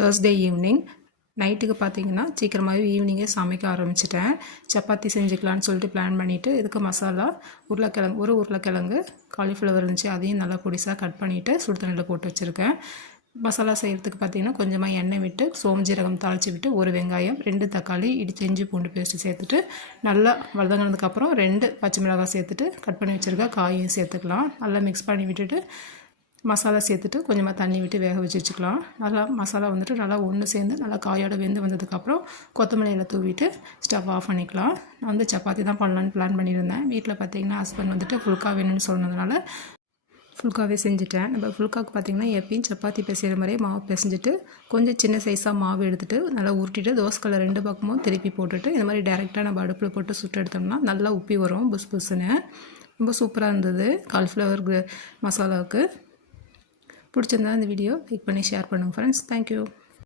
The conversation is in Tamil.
Thursday evening. நைட்டுக்கு பார்த்திங்கன்னா சீக்கிரமாகவே ஈவினிங்கே சமைக்க ஆரம்பிச்சிட்டேன். சப்பாத்தி செஞ்சுக்கலான்னு சொல்லிட்டு பிளான் பண்ணிவிட்டு இதுக்கு மசாலா ஒரு உருளைக்கிழங்கு காலிஃப்ளவர் இருந்துச்சு, அதையும் நல்லா பொடிசாக கட் பண்ணிவிட்டு சுடு தண்ணியில் போட்டு வச்சுருக்கேன். மசாலா செய்கிறதுக்கு பார்த்திங்கன்னா கொஞ்சமாக எண்ணெய் விட்டு சோம்பு ஜீரகம் தாளித்து விட்டு ஒரு வெங்காயம் 2 தக்காளி இடித்து இஞ்சி பூண்டு பேஸ்ட்டு சேர்த்துட்டு நல்லா வதங்கினதுக்கப்புறம் 2 பச்சை மிளகாய் சேர்த்துட்டு கட் பண்ணி வச்சுருக்க காயும் சேர்த்துக்கலாம். நல்லா மிக்ஸ் பண்ணி விட்டுட்டு மசாலா சேர்த்துட்டு கொஞ்சமாக தண்ணி விட்டு வேக வச்சுக்கலாம். நல்லா மசாலா வந்துட்டு நல்லா ஒன்று சேர்ந்து நல்லா காயோட வெந்து வந்ததுக்கப்புறம் கொத்தமல்லி இலை தூவிட்டு ஸ்டவ் ஆஃப் பண்ணிக்கலாம். நான் வந்து சப்பாத்தி தான் பண்ணலான்னு பிளான் பண்ணியிருந்தேன். வீட்டில் பார்த்திங்கன்னா ஹஸ்பண்ட் வந்துட்டு ஃபுல்கா வேணும்னு சொன்னதுனால ஃபுல்காவே செஞ்சுட்டேன். நம்ம ஃபுல்காவுக்கு பார்த்திங்கன்னா எப்பயும் சப்பாத்தி பிசைகிற மாதிரியே மாவு பிசைஞ்சிட்டு கொஞ்சம் சின்ன சைஸாக மாவு எடுத்துகிட்டு நல்லா உருட்டிட்டு தோசைக்கல்லை 2 பக்கமும் திருப்பி போட்டுட்டு இந்த மாதிரி டேரெக்டாக நம்ம அடுப்பில் போட்டு சுட்டு எடுத்தோம்னா நல்லா உப்பி வரும் புஸ் புஸ்ஸுன்னு. ரொம்ப சூப்பராக இருந்தது காலிஃப்ளவர் மசாலாவுக்கு. பிடிச்சிருந்தா இந்த வீடியோ லைக் பண்ணி ஷேர் பண்ணுங்கள் ஃப்ரெண்ட்ஸ். தேங்க்யூ.